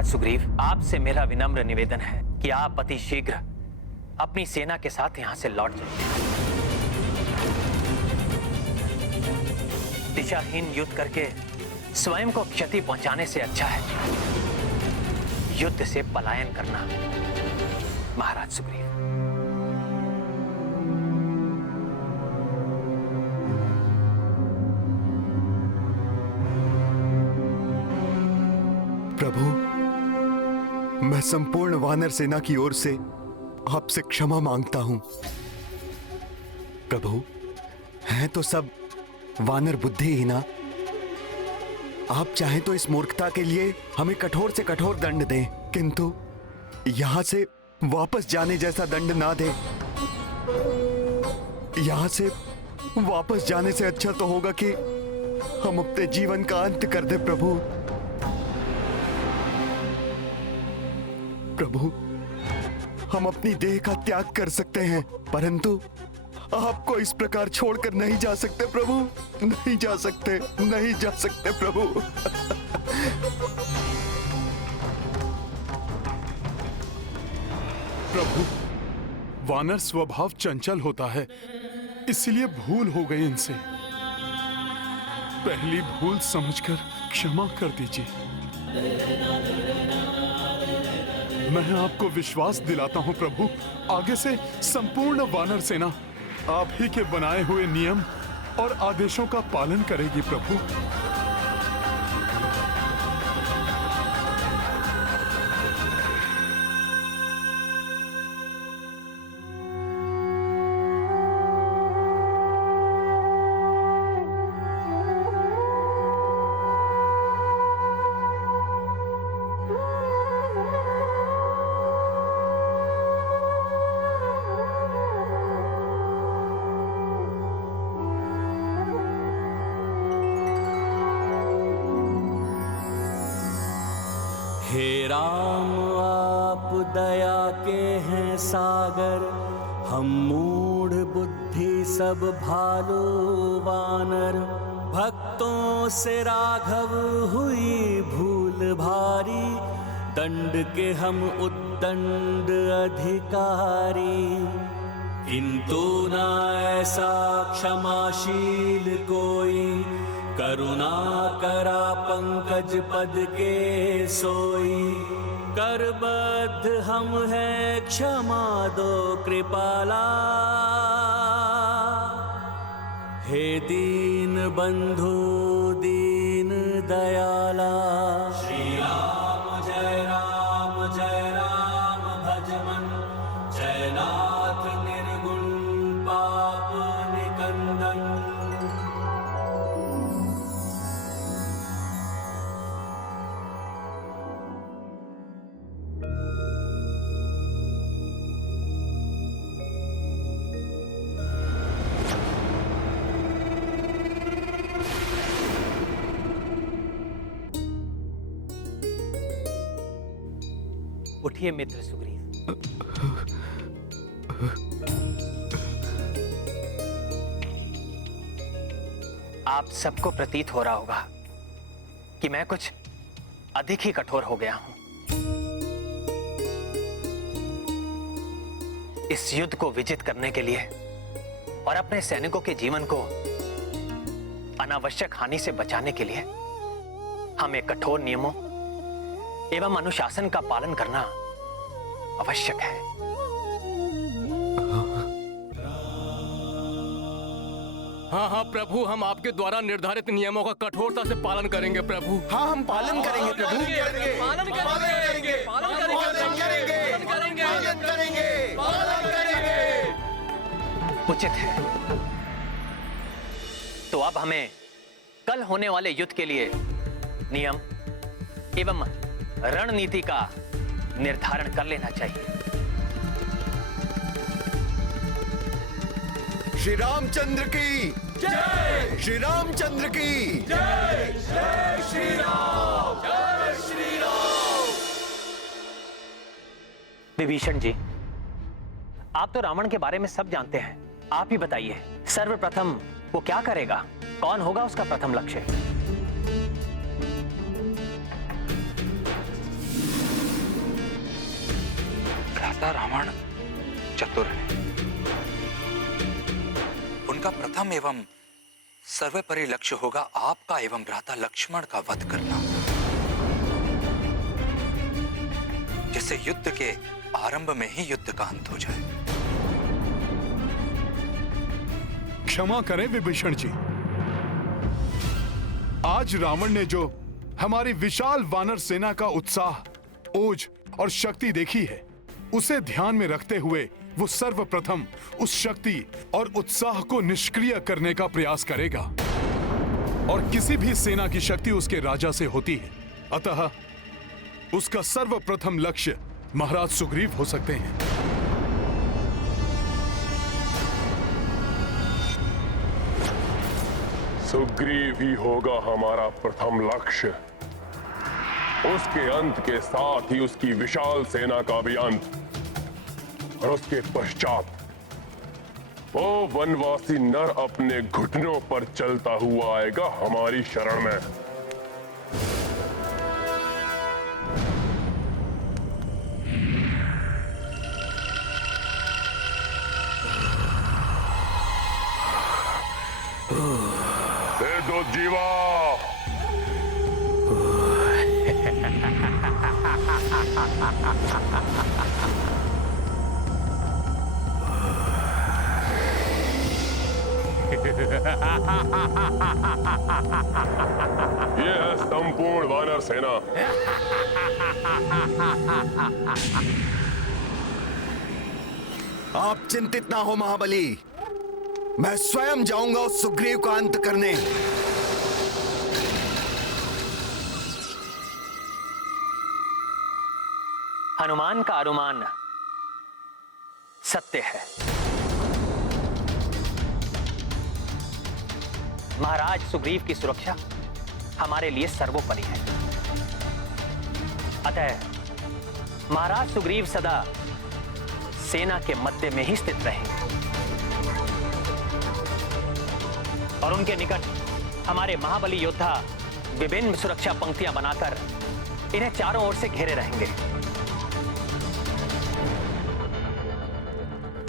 महाराज सुग्रीव, आपसे मेरा विनम्र निवेदन है कि आप अति शीघ्र अपनी सेना के साथ यहां से लौट जाइए। दिशाहीन युद्ध करके स्वयं को क्षति पहुंचाने से अच्छा है युद्ध से पलायन करना। महाराज सुग्रीव, प्रभु, मैं संपूर्ण वानर सेना की ओर से आपसे क्षमा मांगता हूं। प्रभु, हैं तो सब वानर बुद्धिहीना। आप चाहें तो इस मूर्खता के लिए हमें कठोर से कठोर दंड दें, किंतु यहां से वापस जाने जैसा दंड ना दें। यहां से वापस जाने से अच्छा तो होगा कि हम अपने जीवन का अंत कर दें। प्रभु, प्रभु, हम अपनी देह का त्याग कर सकते हैं, परंतु आपको इस प्रकार छोड़कर नहीं जा सकते। प्रभु, नहीं जा सकते, नहीं जा सकते प्रभु। प्रभु, वानर स्वभाव चंचल होता है, इसलिए भूल हो गई इनसे। पहली भूल समझकर क्षमा कर दीजिए। मैं आपको विश्वास दिलाता हूं प्रभु, आगे से संपूर्ण वानर सेना आप ही के बनाए हुए नियम और आदेशों का पालन करेगी। प्रभु, हे राम, आप दया के हैं सागर, हम मूढ़ बुद्धि सब भालो वानर। भक्तों से राघव हुई भूल भारी, दंड के हम उद्दंड अधिकारी। किंतु न ऐसा क्षमाशील कोई, करुणा करा पंकज पद के सोई। करबद्ध हम हैं, क्षमा दो कृपाला। हे दीन बंधु दीन दयाला। श्री राम जय राम भज मन, जय नाथ निर्गुण पाप निकंदन। उठिए मित्र सुग्रीव। आप सबको प्रतीत हो रहा होगा कि मैं कुछ अधिक ही कठोर हो गया हूं। इस युद्ध को विजित करने के लिए और अपने सैनिकों के जीवन को अनावश्यक हानि से बचाने के लिए हमें कठोर नियमों एवं अनुशासन का पालन करना आवश्यक है। हाँ हाँ प्रभु, हम आपके द्वारा निर्धारित नियमों का कठोरता से पालन करेंगे प्रभु। हाँ, हम पालन करेंगे प्रभु। उचित है। तो अब हमें कल होने वाले युद्ध के लिए नियम एवं रणनीति का निर्धारण कर लेना चाहिए। श्री रामचंद्र की जय, श्री रामचंद्र की जय, जय श्री राम, जय श्री राम। विभीषण जी, आप तो रावण के बारे में सब जानते हैं, आप ही बताइए सर्वप्रथम वो क्या करेगा, कौन होगा उसका प्रथम लक्ष्य? भ्राता रावण चतुर है। उनका प्रथम एवं सर्वोपरि लक्ष्य होगा आपका एवं भ्राता लक्ष्मण का वध करना, जिससे युद्ध के आरंभ में ही युद्ध का अंत हो जाए। क्षमा करें विभीषण जी, आज रावण ने जो हमारी विशाल वानर सेना का उत्साह, ओज और शक्ति देखी है, उसे ध्यान में रखते हुए वो सर्वप्रथम उस शक्ति और उत्साह को निष्क्रिय करने का प्रयास करेगा। और किसी भी सेना की शक्ति उसके राजा से होती है, अतः उसका सर्वप्रथम लक्ष्य महाराज सुग्रीव हो सकते हैं। सुग्रीव ही होगा हमारा प्रथम लक्ष्य। उसके अंत के साथ ही उसकी विशाल सेना का भी अंत, और उसके पश्चात वो वनवासी नर अपने घुटनों पर चलता हुआ आएगा हमारी शरण में। हे दो जीवा, ये है संपूर्ण वानर सेना। आप चिंतित ना हो महाबली, मैं स्वयं जाऊंगा उस सुग्रीव का अंत करने। हनुमान का अनुमान सत्य है। महाराज सुग्रीव की सुरक्षा हमारे लिए सर्वोपरि है। अतः महाराज सुग्रीव सदा सेना के मध्य में ही स्थित रहेंगे और उनके निकट हमारे महाबली योद्धा विभिन्न सुरक्षा पंक्तियां बनाकर इन्हें चारों ओर से घेरे रहेंगे।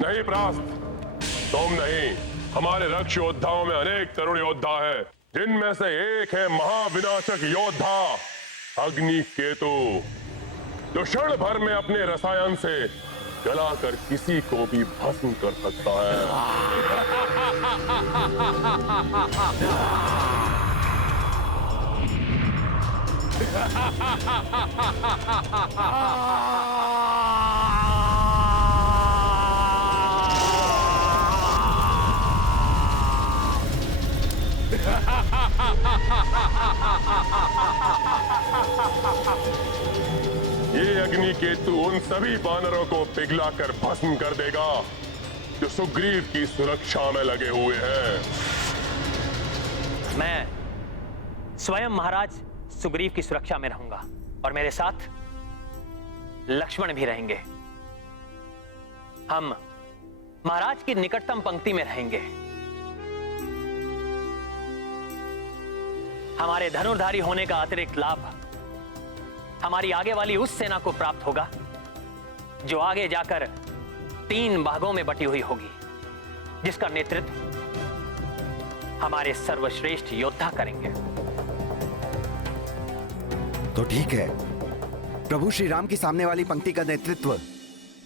नहीं प्रास्त, तुम नहीं, हमारे रक्ष योद्धाओं में अनेक तरुण योद्धा है, जिनमें से एक है महाविनाशक योद्धा अग्निकेतु, जो क्षण भर में अपने रसायन से जलाकर किसी को भी भस्म कर सकता है। ये अग्निकेतु उन सभी वानरों को पिघलाकर भस्म कर देगा जो सुग्रीव की सुरक्षा में लगे हुए हैं। मैं स्वयं महाराज सुग्रीव की सुरक्षा में रहूंगा और मेरे साथ लक्ष्मण भी रहेंगे। हम महाराज की निकटतम पंक्ति में रहेंगे। हमारे धनुर्धारी होने का अतिरिक्त लाभ हमारी आगे वाली उस सेना को प्राप्त होगा जो आगे जाकर 3 भागों में बटी हुई होगी, जिसका नेतृत्व हमारे सर्वश्रेष्ठ योद्धा करेंगे। तो ठीक है, प्रभु श्री राम की सामने वाली पंक्ति का नेतृत्व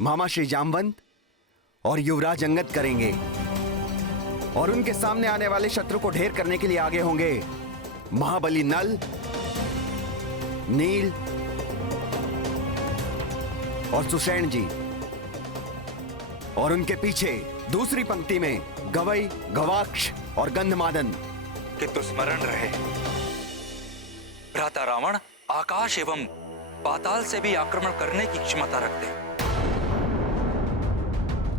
मामा श्री जामवंत और युवराज अंगद करेंगे और उनके सामने आने वाले शत्रु को ढेर करने के लिए आगे होंगे महाबली नल, नील और सुषेण जी, और उनके पीछे दूसरी पंक्ति में गवई, गवाक्ष और गंधमादन। किंतु स्मरण रहे, भ्राता रावण आकाश एवं पाताल से भी आक्रमण करने की क्षमता रखते हैं।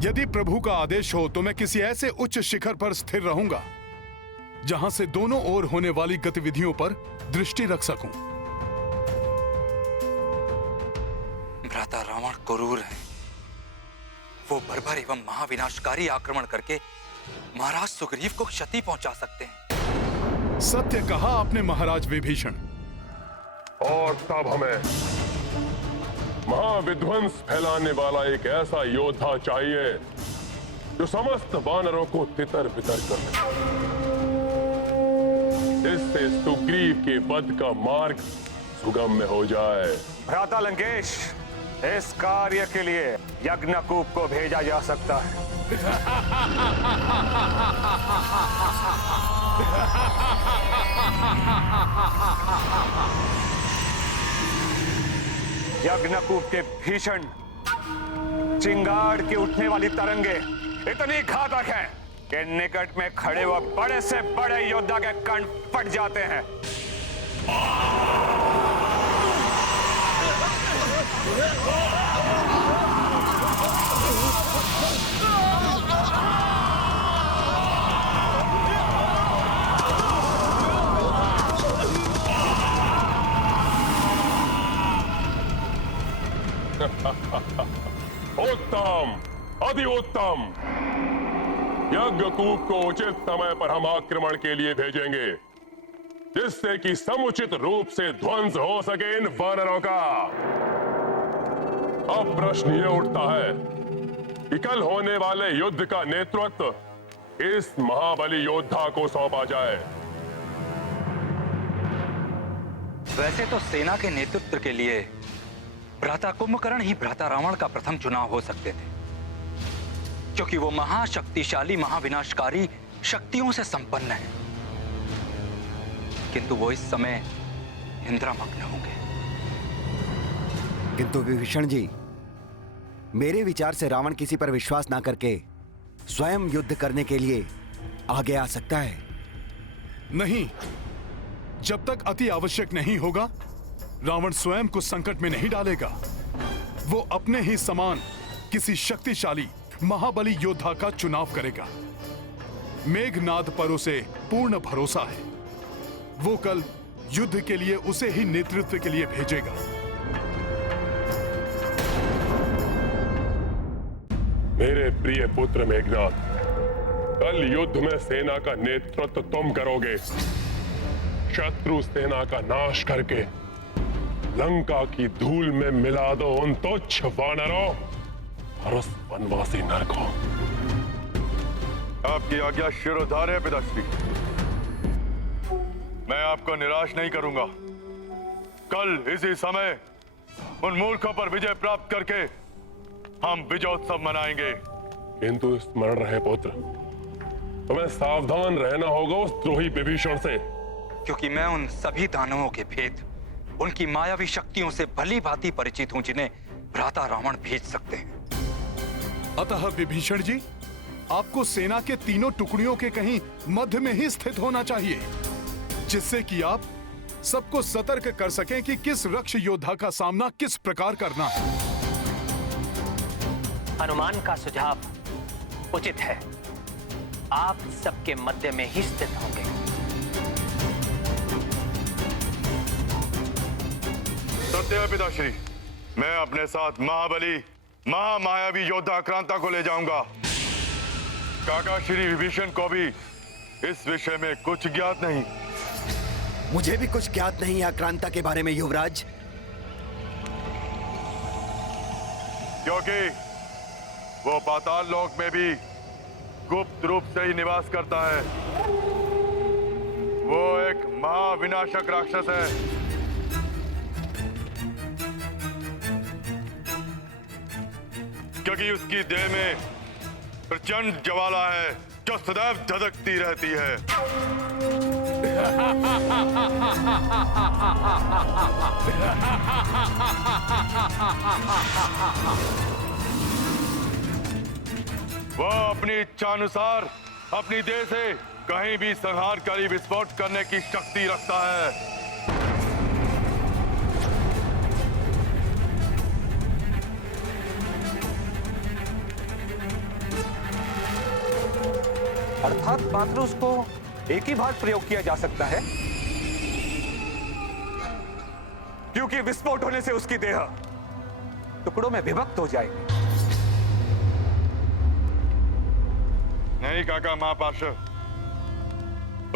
यदि प्रभु का आदेश हो तो मैं किसी ऐसे उच्च शिखर पर स्थिर रहूंगा जहां से दोनों ओर होने वाली गतिविधियों पर दृष्टि रख सकूं। भ्राता रावण क्रूर है, वो बर्बर एवं महाविनाशकारी आक्रमण करके महाराज सुग्रीव को क्षति पहुंचा सकते हैं। सत्य कहा आपने महाराज विभीषण। और तब हमें विध्वंस फैलाने वाला एक ऐसा योद्धा चाहिए जो समस्त वानरों को तितर बितर कर दे। इससे सुग्रीव के वध का मार्ग सुगम्य हो जाए। भ्राता लंकेश, इस कार्य के लिए यज्ञकूप को भेजा जा सकता है। यज्ञकूप के भीषण चिंगाड़ की उठने वाली तरंगे इतनी घातक हैं कि निकट में खड़े हुए बड़े से बड़े योद्धा के कंठ फट जाते हैं। उत्तम, अति उत्तम। यज्ञकूप को उचित समय पर हम आक्रमण के लिए भेजेंगे, जिससे कि समुचित रूप से ध्वंस हो सके इन वानरों का। अब प्रश्न यह उठता है कि कल होने वाले युद्ध का नेतृत्व इस महाबली योद्धा को सौंपा जाए। वैसे तो सेना के नेतृत्व के लिए भ्राता कुंभकर्ण ही भ्राता रावण का प्रथम चुनाव हो सकते थे, क्योंकि वो महाशक्तिशाली महाविनाशकारी शक्तियों से संपन्न है। किंतु वो इस समय इंद्रमग्न होंगे। किंतु विभीषण जी, मेरे विचार से रावण किसी पर विश्वास ना करके स्वयं युद्ध करने के लिए आगे आ सकता है। नहीं, जब तक अति आवश्यक नहीं होगा, रावण स्वयं को संकट में नहीं डालेगा। वो अपने ही समान किसी शक्तिशाली महाबली योद्धा का चुनाव करेगा। मेघनाद पर उसे पूर्ण भरोसा है। वो कल युद्ध के लिए उसे ही नेतृत्व के लिए भेजेगा। मेरे प्रिय पुत्र मेघनाद, कल युद्ध में सेना का नेतृत्व तुम करोगे। शत्रु सेना का नाश करके लंका की धूल में मिला दो उन तुच्छ वानरों और उस वनवासी नर को। आपकी आज्ञा शिरोधार्य पिताश्री। मैं आपको निराश नहीं करूंगा। कल इसी समय उन मूर्खों पर विजय प्राप्त करके हम विजयोत्सव मनाएंगे। किंतु स्मरण रहे पुत्र, तुम्हें सावधान रहना होगा उस द्रोही विभीषण से, क्योंकि मैं उन सभी दानवों के भेद, उनकी मायावी शक्तियों से भली भांति परिचित हूं, जिन्हें भ्राता रावण भेज सकते हैं। अतः विभीषण जी, आपको सेना के तीनों टुकड़ियों के कहीं मध्य में ही स्थित होना चाहिए, जिससे कि आप सबको सतर्क कर सकें कि किस रक्ष योद्धा का सामना किस प्रकार करना है। हनुमान का सुझाव उचित है। आप सबके मध्य में ही स्थित होंगे। सत्य है पिताश्री। मैं अपने साथ महाबली महामायावी योद्धा आक्रांता को ले जाऊंगा। काका श्री विभीषण को भी इस विषय में कुछ ज्ञात नहीं। मुझे भी कुछ ज्ञात नहीं है आक्रांता के बारे में युवराज, क्योंकि वो पाताल लोक में भी गुप्त रूप से ही निवास करता है। वो एक महाविनाशक राक्षस है। क्योंकि उसकी देह में प्रचंड ज्वाला है जो सदैव धधकती रहती है। वह अपनी इच्छानुसार अपनी देह से कहीं भी संहारकारी विस्फोट करने की शक्ति रखता है। अर्थात मात्र उसको एक ही बार प्रयोग किया जा सकता है, क्योंकि विस्फोट होने से उसकी देह टुकड़ों में विभक्त हो जाएगी। नहीं काका महापाश,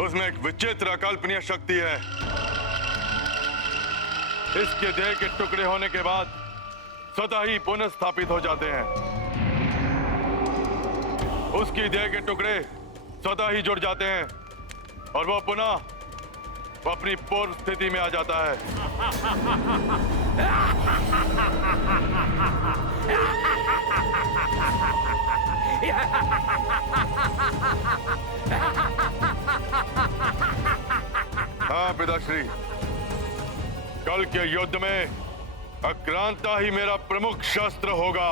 उसमें एक विचित्र अकल्पनीय शक्ति है। इसके देह के टुकड़े होने के बाद स्वतः ही पुनः स्थापित हो जाते हैं। उसकी देह के टुकड़े स्वतः ही जुड़ जाते हैं और वह पुनः अपनी पूर्व स्थिति में आ जाता है। हाँ पिताश्री, कल के युद्ध में अक्रांता ही मेरा प्रमुख शस्त्र होगा।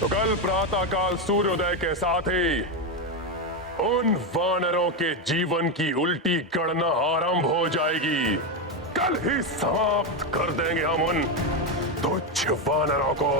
तो कल प्रातःकाल सूर्योदय के साथ ही उन वानरों के जीवन की उल्टी गणना आरंभ हो जाएगी। कल ही समाप्त कर देंगे हम उन तुच्छ वानरों को।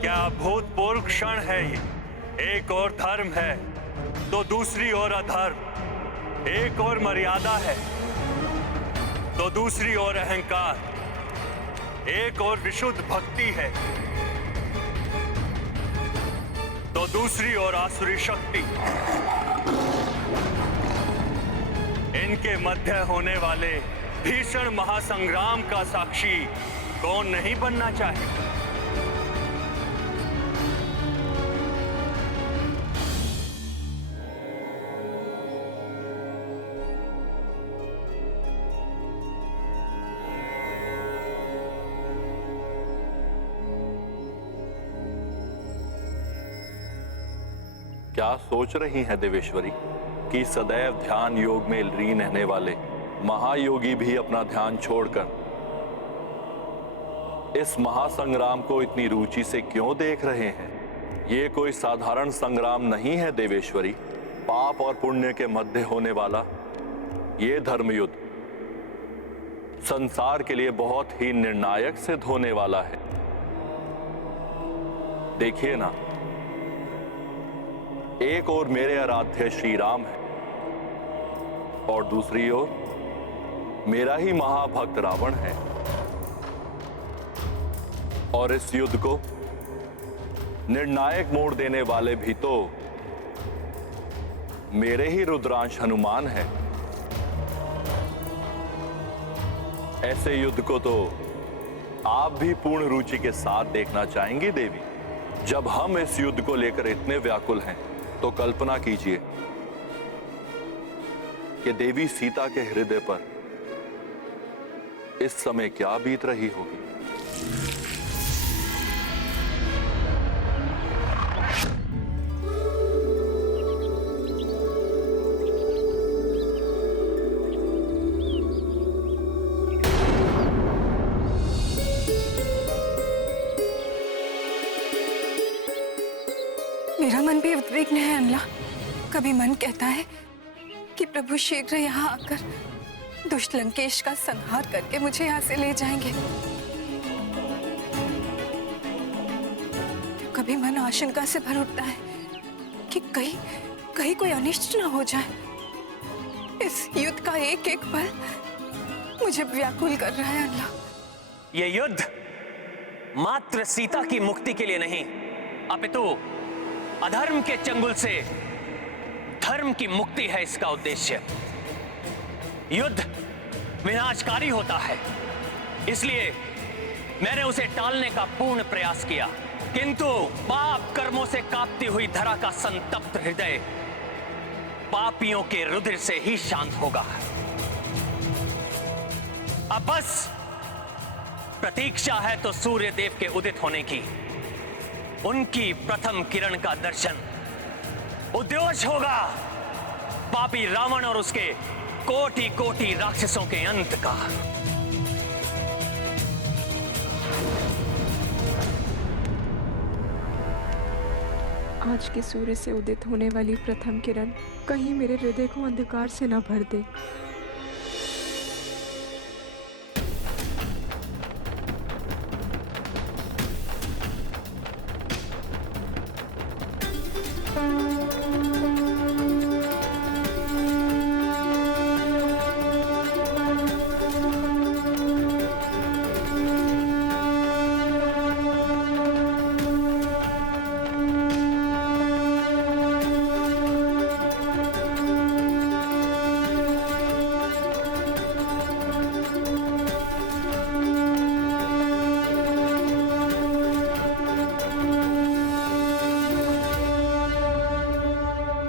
क्या अभूतपूर्व क्षण है ये। एक और धर्म है तो दूसरी ओर अधर्म, एक और मर्यादा है तो दूसरी ओर अहंकार, एक और विशुद्ध भक्ति है तो दूसरी ओर आसुरी शक्ति। इनके मध्य होने वाले भीषण महासंग्राम का साक्षी कौन नहीं बनना चाहे। क्या सोच रही हैं देवेश्वरी कि सदैव ध्यान योग में लीन रहने वाले महायोगी भी अपना ध्यान छोड़कर इस महासंग्राम को इतनी रुचि से क्यों देख रहे हैं? ये कोई साधारण संग्राम नहीं है देवेश्वरी। पाप और पुण्य के मध्य होने वाला ये धर्मयुद्ध संसार के लिए बहुत ही निर्णायक सिद्ध होने वाला है। देखिए ना, एक ओर मेरे आराध्य श्री राम है और दूसरी ओर मेरा ही महाभक्त रावण है। और इस युद्ध को निर्णायक मोड़ देने वाले भी तो मेरे ही रुद्रांश हनुमान है। ऐसे युद्ध को तो आप भी पूर्ण रुचि के साथ देखना चाहेंगी देवी। जब हम इस युद्ध को लेकर इतने व्याकुल हैं तो कल्पना कीजिए कि देवी सीता के हृदय पर इस समय क्या बीत रही होगी। मेरा मन भी उद्विग्न है अनला। कभी मन कहता है कि प्रभु शीघ्र यहाँ आकर दुष्ट लंकेश का संहार करके मुझे यहाँ से ले जाएंगे, तो कभी मन आशंका से भर उठता है कि कहीं कोई अनिष्ट ना हो जाए। इस युद्ध का एक एक पल मुझे व्याकुल कर रहा है अल्लाह। ये युद्ध मात्र सीता की मुक्ति के लिए नहीं, अपितु अधर्म के चंगुल से धर्म की मुक्ति है इसका उद्देश्य। युद्ध विनाशकारी होता है, इसलिए मैंने उसे टालने का पूर्ण प्रयास किया, किंतु पाप कर्मों से कांपती हुई धरा का संतप्त हृदय पापियों के रुधिर से ही शांत होगा। अब बस प्रतीक्षा है तो सूर्य देव के उदित होने की। उनकी प्रथम किरण का दर्शन उद्योष होगा पापी रावण और उसके कोटि कोटि राक्षसों के अंत का। आज के सूर्य से उदित होने वाली प्रथम किरण कहीं मेरे हृदय को अंधकार से न भर दे।